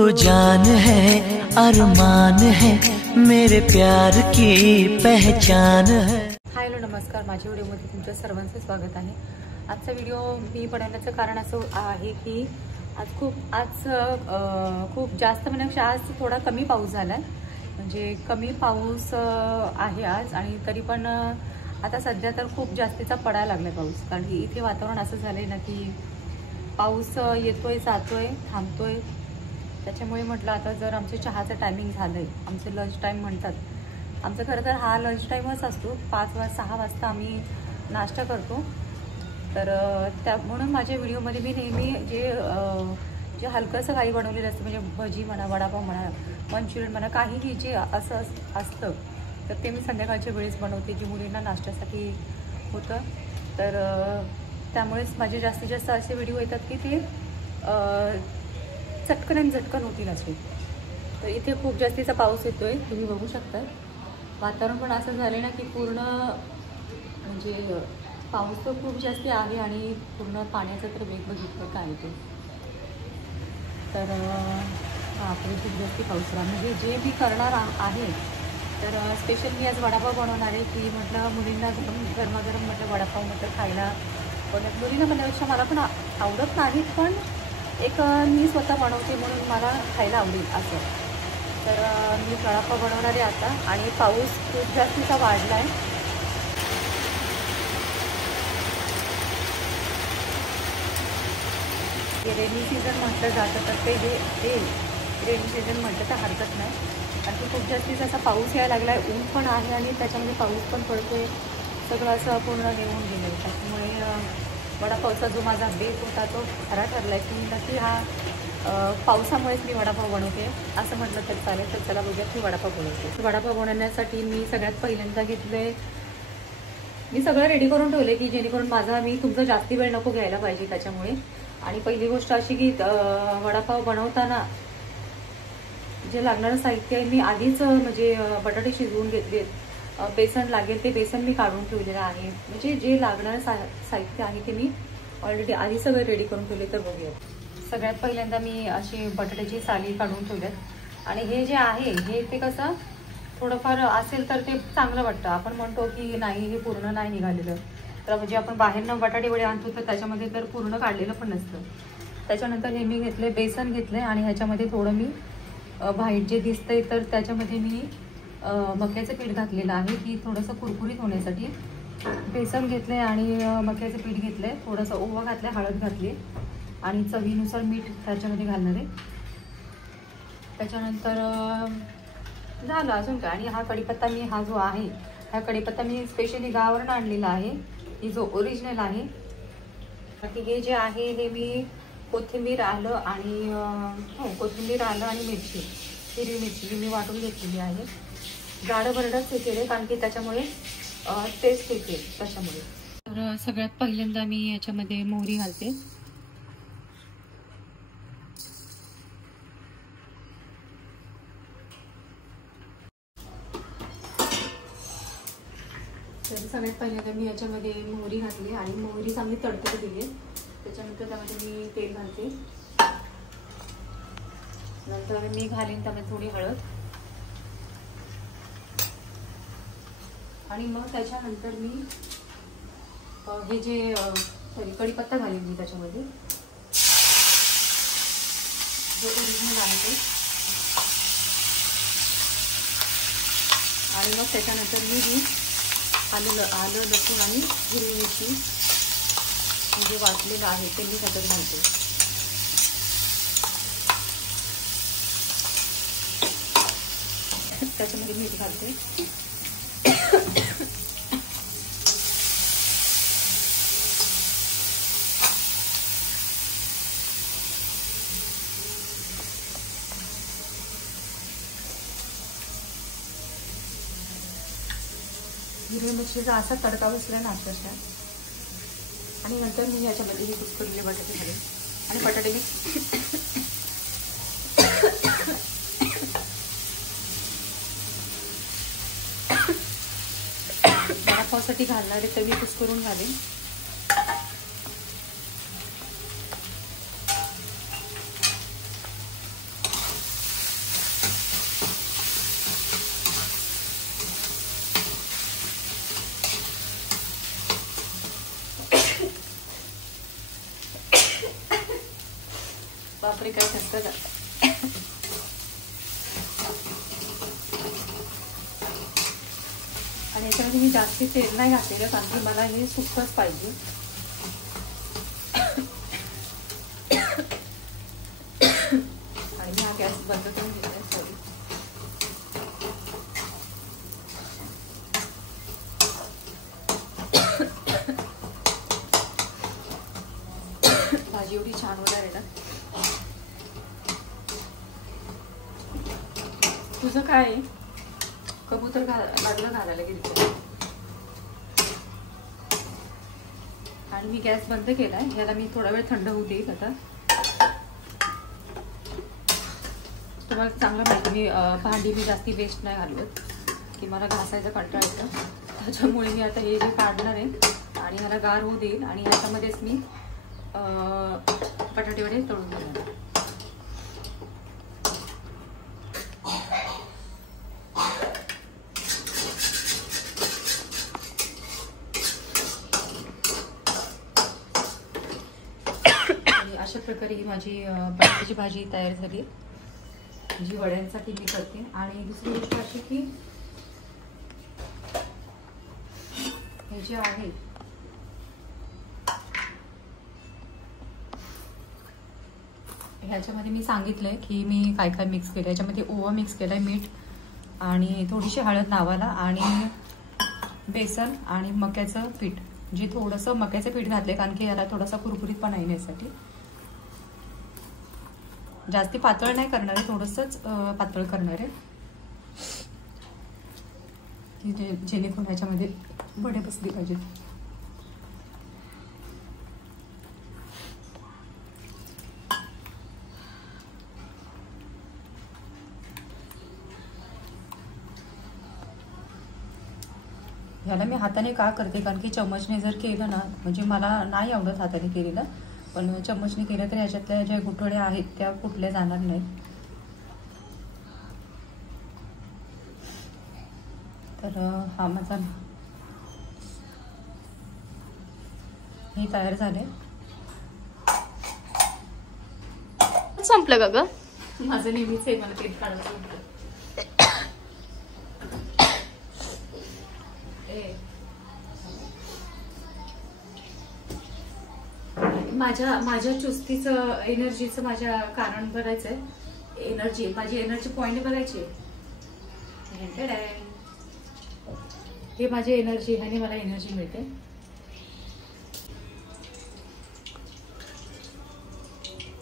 जान है अरमान है मेरे प्यार की पहचान है। हॅलो नमस्कार, माझ्या व्हिडिओमध्ये तुमचं सर्वांचं स्वागत आहे। आजचा व्हिडिओ मी बनवण्याचं कारण असं आहे की आज खूप जास्त म्हणजे आज थोडा कमी पाऊस झाला आहे, म्हणजे कमी पाऊस आहे आज। आणि तरी पण आता सध्या तर खूप जास्तीचा पडायला लागला पाऊस, कारण की इथे वातावरण असं झालंय ना की पाऊस येतोय जातोय थांबतोय। त्याच्यामुळे म्हटलं आता जर आमचे चहाचं टायमिंग झालंय, आमचं लंच टाईम म्हणतात, आमचं खरं तर हा लंच टाईमच असतो, 6 वाजता आम्ही नाश्ता करतो। तर म्हणून माझ्या व्हिडिओमध्ये मी नेहमी जे हलकंसं काही बनवलेलं असतं, म्हणजे भजी म्हणा, वडापाव म्हणा, मंचुरियन म्हणा, काहीही जे असं असतं तर ते मी संध्याकाळच्या वेळेस बनवते, जे मुलींना नाश्त्यासाठी होतं। तर त्यामुळेच माझे जास्तीत जास्त असे व्हिडिओ येतात की ते चटकन आणि झटकन होतील असे। तर इथे खूप जास्तीचा पाऊस येतोय, तुम्ही बघू शकता। वातावरण पण असं झालं ना की पूर्ण म्हणजे पाऊस तर खूप जास्त आहे आणि पूर्ण पाण्याचा तर वेग बघितलं काय ते। तर आपली खूप जास्त पाऊस राहा, म्हणजे जे मी करणार आहे तर स्पेशल मी आज वडापाव बनवणार आहे की म्हटलं मुलींना गरमागरम म्हटलं वडापाव म्हटलं खायला मुलींना म्हणण्यापेक्षा मला पण आवडत नाही, पण एक मी स्वतः बनवते म्हणून मला खायला आवडेल असं। तर मी वडापाव बनवणार आहे आता, आणि पाऊस खूप जास्तीचा वाढला आहे। रेनी सीझन म्हटलं जातं तर ते रेनी सीझन म्हटलं तर हरकत नाही, कारण की खूप जास्तीचा असा पाऊस यायला लागला आहे, ऊन पण आहे आणि त्याच्यामध्ये पाऊस पण पडतोय, सगळं असं पूर्ण नेऊन गेलं आहे। त्याच्यामुळे वडापावचा जो माझा बेत होता तो खरा ठरला आहे की नक्की हा पावसामुळेच मी वडापाव बनवते असं म्हटलं तर चालेल। तर चला बघूयात मी वडापाव बनवते। वडापाव बनवण्यासाठी मी सगळ्यात पहिल्यांदा घेतले, मी सगळं रेडी करून ठेवले की जेणेकरून मी तुमचा जास्ती वेळ नको घ्यायला पाहिजे त्याच्यामुळे। आणि पहिली गोष्ट अशी की वडापाव बनवताना जे लागणारं साहित्य आहे मी आधीच म्हणजे बटाटे शिजवून घेतले, बेसन लागेल ते बेसन मी काढून ठेवलेलं आहे, म्हणजे जे लागणारं साहित्य आहे ते मी ऑलरेडी आधी सगळं रेडी करून ठेवले। तर बघूया, सगळ्यात पहिल्यांदा मी अशी बटाट्याची साली काढून ठेवल्यात। आणि हे जे आहे हे ते कसं थोडंफार असेल तर ते चांगलं वाटतं, आपण म्हणतो की नाही हे पूर्ण नाही निघालेलं, तर म्हणजे आपण बाहेरनं बटाटे वडे आणतो तर त्याच्यामध्ये तर पूर्ण काढलेलं पण नसतं। त्याच्यानंतर हे मी घेतले बेसन घेतले, आणि ह्याच्यामध्ये थोडं मी व्हाईट जे दिसतंय तर त्याच्यामध्ये मी मक्याचं पीठ घातलेलं आहे की थोडंसं कुरकुरीत होण्यासाठी। बेसन घेतले आणि मक्याचं पीठ घेतले, थोडंसं ओवा घातलं, हळद घातली आणि चवीनुसार मीठ त्याच्यामध्ये घालणार आहे। त्याच्यानंतर झालं अजून काय, आणि हा कढीपत्ता हा जो आहे हा कढीपत्ता मी स्पेशली गावावरून आणलेला आहे, ही जो ओरिजिनल आहे। बाकी हे जे आहे हे मी कोथिंबीर आलं आणि कोथिंबीर आलं आणि मिरची, हिरवी मिरची मी वाटून घेतलेली आहे, जाडं भरडच हे केले कारण की त्याच्यामुळे टेस्ट येते त्याच्यामुळे। तर सगळ्यात पहिल्यांदा मी याच्यामध्ये मोहरी घालते, तर सगळ्यात पहिल्यांदा मी याच्यामध्ये मोहरी घातली आणि मोहरी चांगली तडतडू दिली। त्याच्यानंतर त्यामध्ये मी तेल घालते, नंतर मी घालीन त्यामध्ये थोडी हळद, आणि मग त्याच्यानंतर मी हे जे कढीपत्ता घालीन मी त्याच्यामध्ये, जो ओरिजिनल आहे ते, आणि मग त्याच्यानंतर मी आलं लसूण आणि हिरवी मिरची जे वाटलेलं आहे ते मी त्याच्यात घालते। त्याच्यामध्ये मीठ घालते, हिरवी मिरचीचा असा तडका बसला ना अक्षरशः। आणि नंतर मी याच्यामध्ये हे कुस्करलेले बटाटे घाले, आणि बटाटे मी वडापावसाठी घालणारे तर मी कुस्करून घालेन। बापरे काय थक्क जात. आणि याच्यामध्ये मी जास्ती तेल नाही घातलेलं कारण की मला हे सुक्कच पाहिजे. आणि मी हा गॅस बंद करून घेतलाय. सॉरी. भाजी एवढी छान होणार आहे ना. तुझं काय आहे? कबूतर लागलं घालायला गेली. आणि मी गॅस बंद केलाय. ह्याला मी थोडा वेळ थंड होऊ देईल. आता तुम्हाला चांगलं माहिती मी भांडी मी जास्ती वेस्ट नाही घालवत की मला घासायचा कंटाळा येतो. त्याच्यामुळे मी आता हे जे काढणार आहे आणि ह्याला गार होऊ देईल आणि ह्याच्यामध्येच मी बटाटे वडे तळून घेणार. अशा प्रकारे ही माझी बटाट्याची भाजी तयार झाली जी वड्यांसाठी मी करते. आणि दुसरी गोष्ट अशी की हे जे आहे ह्याच्यामध्ये मी सांगितलंय की मी काय काय मिक्स केलं. याच्यामध्ये ओवा मिक्स केलाय, मीठ आणि थोडीशी हळद नावाला आणि बेसन आणि मक्याचं पीठ. जे थोडंसं मक्याचं पीठ घातलंय कारण की याला थोडासा कुरकुरीतपणा येण्यासाठी. जास्ती पातळ नाही करणार आहे, थोडंसंच पातळ करणार आहे जेणेकरून ह्याच्यामध्ये वडे बसले पाहिजेत. ह्याला मी हाताने का करते कारण की चम्मचने जर केलं ना म्हणजे मला नाही आवडत हाताने केलेलं. पण चम्मचने केलं तर ह्याच्यातल्या ज्या गुठळ्या आहेत त्या कुठल्या जाणार नाहीत. तर हा माझा हे तयार झाले. संपलं का ग? माझं नेहमीच आहे, मला पीठ काढायचं होतं. माझ्या चुस्तीचं एनर्जीचं माझ्या कारण बघायचंय. माझी एनर्जी पॉइंट बघायचे. हे माझी एनर्जी ह्याने मला एनर्जी मिळते.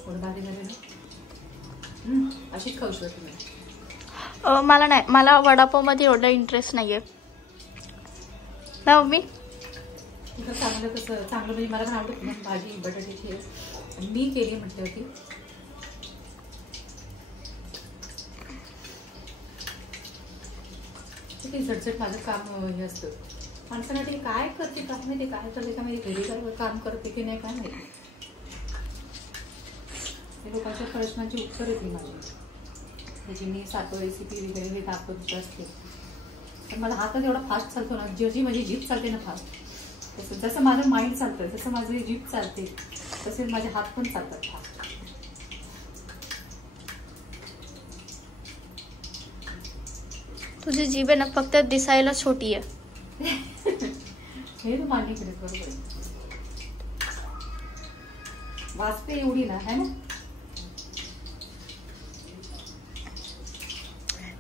थोडं भारी झालं ना. अशीच खाऊ शकते मी. मला नाही, मला वडापाव मध्ये एवढा इंटरेस्ट नाहीये ना मम्मी. चांगलं कसं चांगलं म्हणजे मला आवडत ना भाजी बटाट्याची मी केली म्हटली होती. किती झटझट माझं काम हे असतं. माणसाला ते काय करते का माहिती, काय करते का माहिती, घरी काय काम करते की नाही काय माहिती. ते लोकांच्या प्रश्नांची उत्तर येते माझी. त्याची मी सारखं रेसिपी वगैरे हे दाखवत असते. पण मला हातात एवढा फास्ट चालतो ना, जी माझी जीभ चालते ना फास्ट, तसं जसं माझं माइंड चालतं जसं माझी जीभ चालते तसे माझे हात पण चालतात फास्ट. तुझी जीभ आहे ना फक्त दिसायला छोटी आहे. हे तू मान्य केलं बरोबर. वाचते एवढी ना है ना.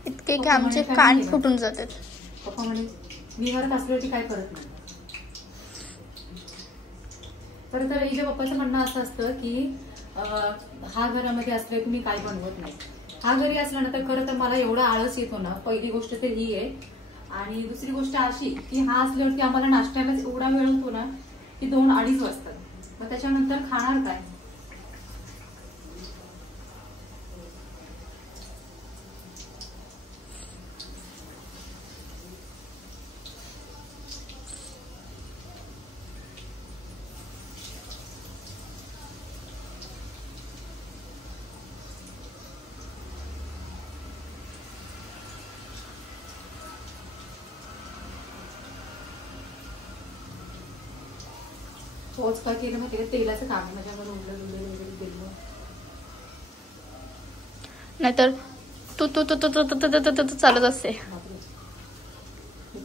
इतके की आमचे कान फुटून जातात. पप्पा म्हणे मी घरात असल्यावरती काय करत नाही. खरं तर हिच्या पप्पाचं म्हणणं असं असतं की हा घरामध्ये असल्यावर तुम्ही काय बनवत नाही. हा घरी असला ना तर खरं तर मला एवढा आळस येतो ना. पहिली गोष्ट तर ही आहे. आणि दुसरी गोष्ट अशी की हा असल्यावरती आम्हाला नाश्त्यालाच एवढा वेळ होतो ना की 2-2:30 वाजतात. मग त्याच्यानंतर खाणार काय. पोच का केलं माहिती का, तेलाचं काम माझ्यावर उडलं वगैरे दिलं. नाहीतर तू तू तू तू तू तू तू तू तू चालत असते.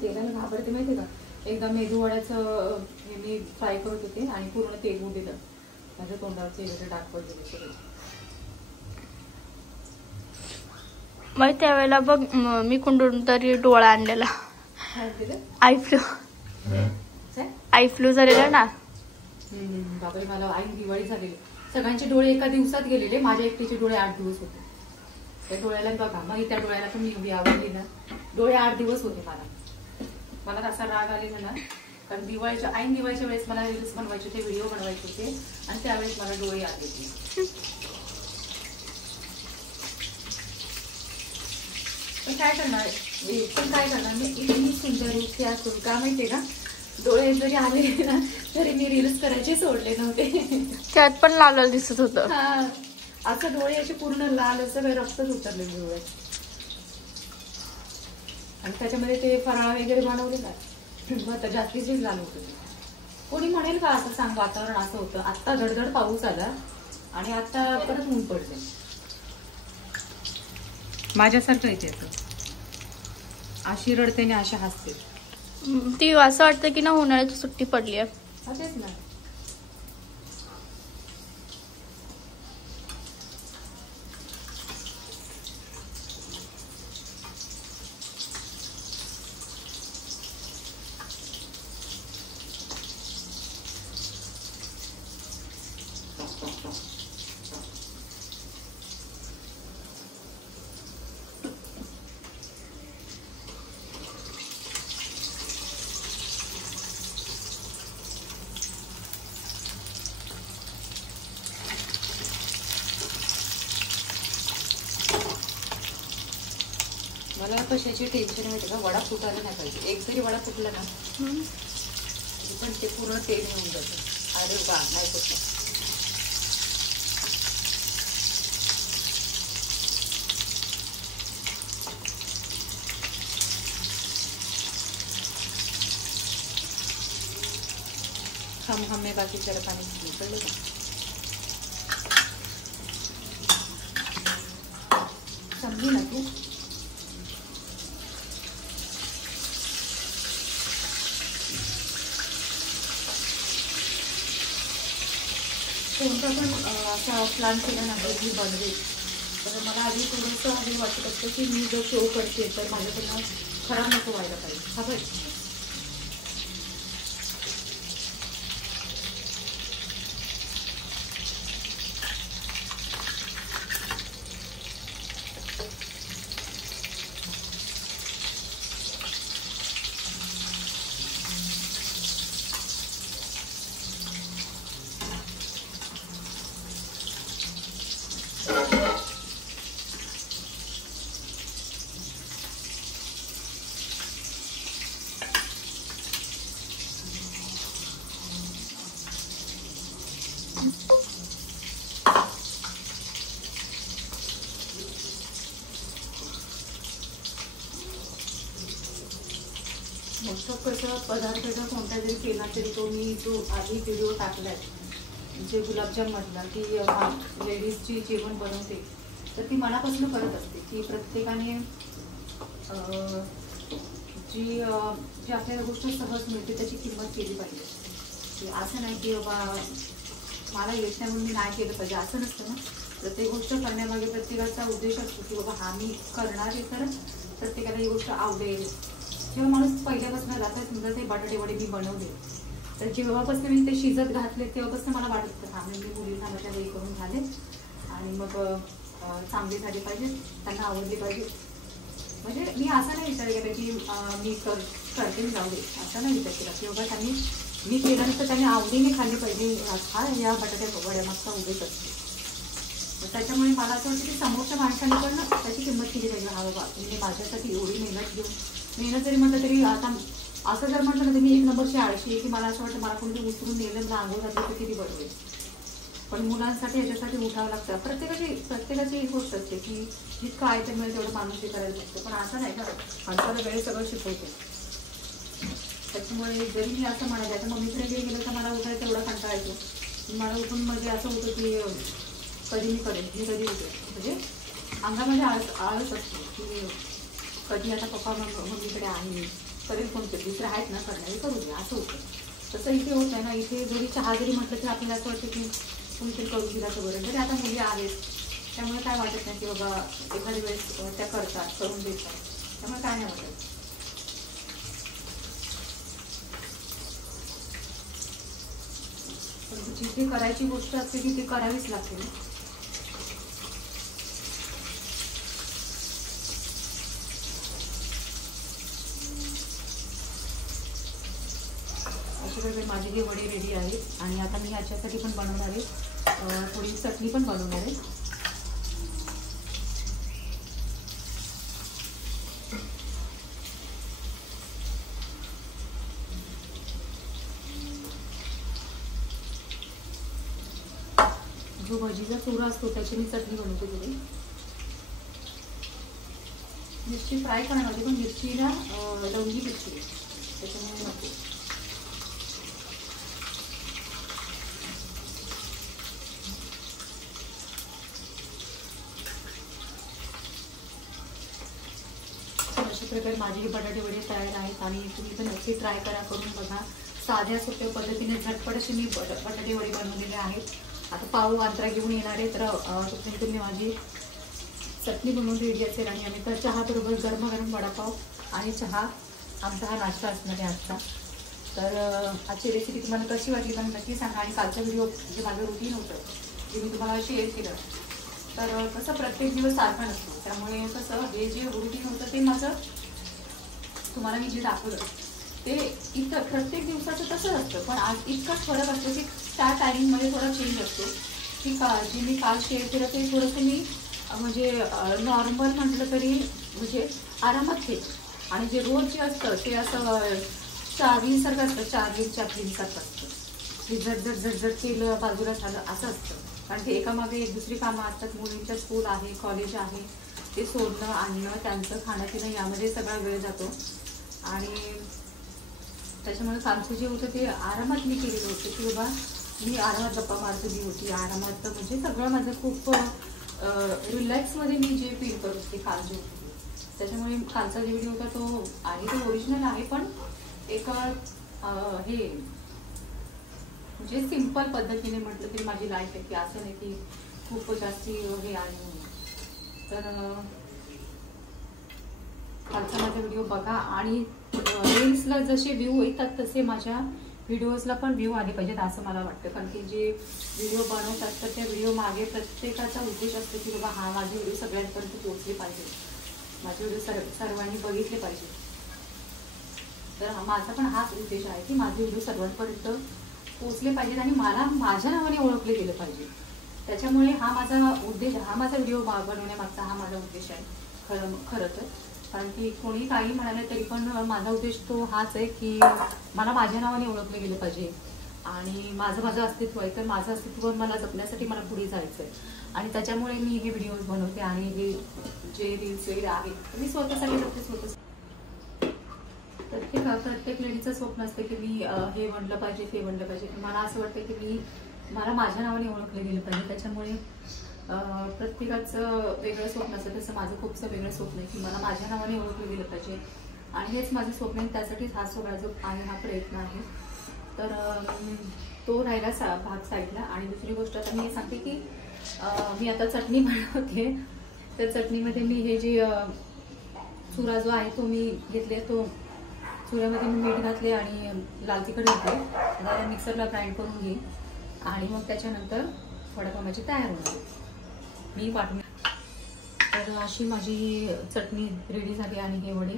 तेलाला घाबरते माहिती का. एकदा मेदू वड्याचं हे मी फ्राय करत होते आणि पूर्ण तेल दिलं, माझ्या तोंडावर तेलाचे डाग पडले सगळे. मग त्यावेळेला बघ मी कुंडून तरी डोळा आणलेला. आई फ्लू झालेला ना. बापरे, मला आई दिवाळी झालेली. सगळ्यांचे डोळे एका दिवसात गेलेले, माझ्या एकटीचे डोळे 8 दिवस होते. त्या डोळ्याला बघा, मग त्या डोळ्याला पण मी आवडली ना. डोळे 8 दिवस होते मला असा राग आलेला ना. कारण दिवाळीच्या दिवाळीच्या वेळेस मला रील्स बनवायचे होते, व्हिडिओ बनवायचे होते आणि त्यावेळेस मला डोळे आले. पण काय करणार मी इतकी सुंदर रूप असून का माहितीये का, डोळे जरी आले ना तरी मी रील्स करायचे सोडले नव्हते. त्यात पण लाल लाल दिसत होतं. हा, असं डोळे असे पूर्ण लाल, सगळं रक्तच उतरले डोळ्यात. आणि त्याच्यामध्ये ते फराळ वगैरे बनवले ना, तर जास्तीचीच लाल होते. कोणी म्हणेल का असं, सांग, वातावरण असं होतं. आता धडधड पाऊस आला आणि आता परत ऊन पडले. माझ्यासारखं इथे अशी रडते आणि अशी हसते. ती असं वाटतं की ना उन्हाळ्याची सुट्टी पडली आहे. तेच ना. मला कशाची टेन्शन माहिती का, वडा फुटायला नाही पाहिजे. एक जरी वडा फुटला ना पण ते पूर्ण तेल येऊन जातं. अरे वा, नाही फुटलं. हम बाकी जरा पाणी निकळलं का. समजी ना तू. कोणता पण असा प्लॅन केला ना मी बनवेल, तर मला आधी थोडंसं हे वाटत असतं की मी जो शो करते तर माझ्याकडनं खराब नको व्हायला पाहिजे. हा बाई, मोठं कसं पदार्थाचा कोणता जरी केला तरी तो मी जो आधी व्हिडिओ टाकलाय जे गुलाबजाममधला, की लेडीजची जेवण बनवते तर ती मनापासून करत असते की प्रत्येकाने जी आपल्याला गोष्ट सहज मिळते त्याची किंमत केली पाहिजे. की असं नाही की बाबा मला येत नाही म्हणून मी नाही केलं पाहिजे, असं नसतं ना. प्रत्येक गोष्ट करण्यामागे प्रत्येकाचा उद्देश असतो की बाबा हा मी करणार आहे तर प्रत्येकाला ही गोष्ट आवडेल. जेव्हा माणूस पहिल्यापासून जातात, समजा ते बटाटे वडे मी बनवले तर जेव्हापासून मी ते शिजत घातले तेव्हापासून मला वाटत होतं हा मी मुलींना माझ्या वेळी करून झाले आणि मग चांगली झाली पाहिजे, त्यांना आवडली पाहिजे. म्हणजे मी असा नाही विचार केला की मी करते जाऊ दे, असा नाही विचार केला की बाबा त्यांनी मी केल्यानंतर त्यांनी आवडीने खाल्ली पाहिजे. हा या बटाट्या वड्या मागचा उद्देश असतो. त्याच्यामुळे मला असं वाटतं की समोरच्या माणसाने पण त्याची किंमत केली पाहिजे. हा बाबा तुम्ही माझ्यासाठी एवढी मेहनत जरी म्हटलं तरी, आता असं जर म्हटलं ना तुम्ही एक नंबरची आळशी आहे की मला असं वाटतं मला कोणती उचलून नेलं ना आंघोळ घातली तर किती बरोबर. पण मुलांसाठी याच्यासाठी उठावं लागतं. प्रत्येकाची एक गोष्ट असते की जितकं आहे ते मिळेल तेवढं माणूस हे करायला लागतं. पण असं नाही का, माणसाला वेळ सगळं शिकवतो. त्याच्यामुळे जरी मी असं म्हणाले, आता मम्मीकडे जरी गेलं तर मला उठायचं एवढा कंटाळा येतो. मला उठून म्हणजे असं होतं की कधी मी करेन, मी कधी उठेल. म्हणजे अंगामध्ये आळस असतो की कधी आता पप्पा मम्मीकडे आहे, करेल कोणते दुसरे आहेत ना करणारे, करू दे असं होतं. तसं इथे होत आहे ना. इथे जरी चहा जरी म्हटलं तरी आपल्याला असं वाटतं की कोणतरी करून दिला तर बरं. तरी आता मुली आहेत त्यामुळे काय वाटत नाही की बाबा एखाद्या वेळेस त्या करतात, करून देतात, त्यामुळे काय नाही वाटत. पण जिथे करायची गोष्ट असते ती करावीच लागते ना. अशा प्रकारे माझे हे वडे रेडी आहेत. आणि आता मी ह्याच्यासाठी पण बनवणार आहे, थोडी चटणी पण बनवणार आहे. जो भजीचा चुरा असतो त्याची मी चटणी बनवते थोडी. मिरची फ्राय करणार होती पण मिरचीला लवंगी मिरची त्याच्यामुळे नको. अशा प्रकारे माझे हे बटाटे वडे तयार आहेत आणि तुम्ही पण नक्की ट्राय करून बघा. साध्या सोप्या पद्धतीने झटपट असे मी बटाटे वडे बनवलेले आहेत. आता पाव अंतरा घेऊन येणार आहे तर तोपर्यंत मी माझी चटणी बनवून रेडी असेल आणि आम्ही तर चहा बरोबर गरम वडापाव आणि चहा आमचा हा नाश्ता असणार आहे आजचा. तर आजची रेसिपी तुम्हाला कशी वाटली मला नक्की सांगा. आणि कालचा व्हिडिओ जे माझं रुटीन होतं ते मी तुम्हाला शेअर केलं. तर कसं प्रत्येक दिवस सारखा नसतो त्यामुळे कसं हे जे रुटीन होतं ते माझं तुम्हाला मी जे दाखवलं ते इथं प्रत्येक दिवसाचं तसंच असतं. पण आज इतकाच फरक असतो की त्या टायमिंगमध्ये थोडा चेंज असतो की जे मी काल शेअर केलं ते थोडंसं मी म्हणजे नॉर्मल म्हटलं तरी म्हणजे आरामात घेत. आणि जे रोज जे असतं ते असं चार्लिंगसारखं असतं, चार्लिंगसारखं असतं की झट केलं बाजूला झालं असं असतं. कारण ते एकामागे एक दुसरी कामं असतात. मुलींच्या स्कूल आहे, कॉलेज आहे, ते सोडणं आणणं, त्यांचं खाणं पिणं यामध्ये सगळा वेळ जातो. आणि त्याच्यामुळे कालचं जे होतं ते आरामात मी केलेलं होतं की बाबा मी आरामात गप्पा मारतली होती, आरामात म्हणजे सगळं माझं खूप रिलॅक्समध्ये मी जे फील करत होते काल जे होते. त्याच्यामुळे कालचा जे व्हिडिओ होता तो आहे तो ओरिजिनल आहे पण एक हे म्हणजे सिंपल पद्धतीने म्हटलं तरी माझी लाईफ आहे की असं नाही की खूप जास्ती हे आहे म्हणून. तर कालचा माझा व्हिडिओ बघा आणि रील्सला जसे व्ह्यू येतात तसे माझ्या व्हिडिओजला पण व्ह्यू आले पाहिजेत असं मला वाटतं. कारण की जे व्हिडिओ बनवतात तर त्या व्हिडिओ मागे प्रत्येकाचा उद्देश असतो की बाबा हा माझे व्हिडिओ सगळ्यांपर्यंत पोहोचले पाहिजे, माझे व्हिडिओ सर्वांनी बघितले पाहिजे. तर माझा पण हाच उद्देश आहे की माझे व्हिडिओ सर्वांपर्यंत पोहोचले पाहिजेत आणि मला माझ्या नावाने ओळखले गेले पाहिजे. त्याच्यामुळे हा माझा उद्देश, हा माझा व्हिडिओ बनवण्यामागचा हा माझा उद्देश आहे खरं तर. कारण की कोणी काही म्हणाले तरी पण माझा उद्देश तो हाच आहे की मला माझ्या नावाने ओळखले गेले पाहिजे आणि माझं अस्तित्व आहे. तर माझं अस्तित्व मला जपण्यासाठी मला पुढे जायचं आहे आणि त्याच्यामुळे मी हे व्हिडिओज बनवते. आणि हे जे रील्स वगैरे आहेत मी स्वतःसाठी बघते स्वतः. प्रत्येक लेडीचं स्वप्न असतं की मी हे बनलं पाहिजे ते बनलं पाहिजे. मला असं वाटतं की मला माझ्या नावाने ओळखले गेले पाहिजे. त्याच्यामुळे प्रत्येकाचं वेगळं स्वप्न असतं तसं माझं खूपसं वेगळं स्वप्न आहे की मला माझ्या नावाने ओळखलं गेलं पाहिजे आणि हेच माझं स्वप्न आहे. त्यासाठीच हा सगळा जो आहे हा प्रयत्न आहे. तर तो राहिला भाग साईडला. आणि दुसरी गोष्ट आता मी सांगते की मी आता चटणी बनवते. त्या चटणीमध्ये मी हे जे चुरा जो आहे तो मी घेतले, तो चुऱ्यामध्ये मी मीठ घातले आणि लाल तिखट घातले. आता मिक्सरला ग्राइंड करून घेईन आणि मग त्याच्यानंतर वडापावाची तयार होणार मी वाटून. तर अशी माझी चटणी रेडी झाली आणि हे वडे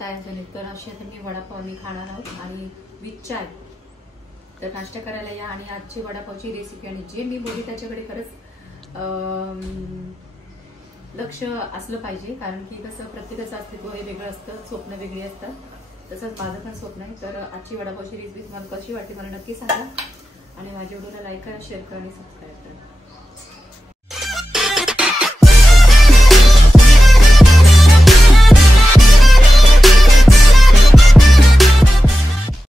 तयार झाले. तर अशी आता मी वडापाव मी खाणार आहोत आणि विथ चाय. तर नाश्ता करायला या आणि आजची वडापावची रेसिपी आणि जे मी बोलली त्याच्याकडे खरंच लक्ष असलं पाहिजे. कारण की कसं प्रत्येकाचं अस्तित्व हे वेगळं असतं, स्वप्न वेगळी असतात. तसंच माझं पण स्वप्न आहे. तर आजची वडापावची रेसिपी तुम्हाला कशी वाटते मला नक्की सांगा आणि माझ्या व्हिडिओला लाईक करा, शेअर करा आणि सबस्क्राईब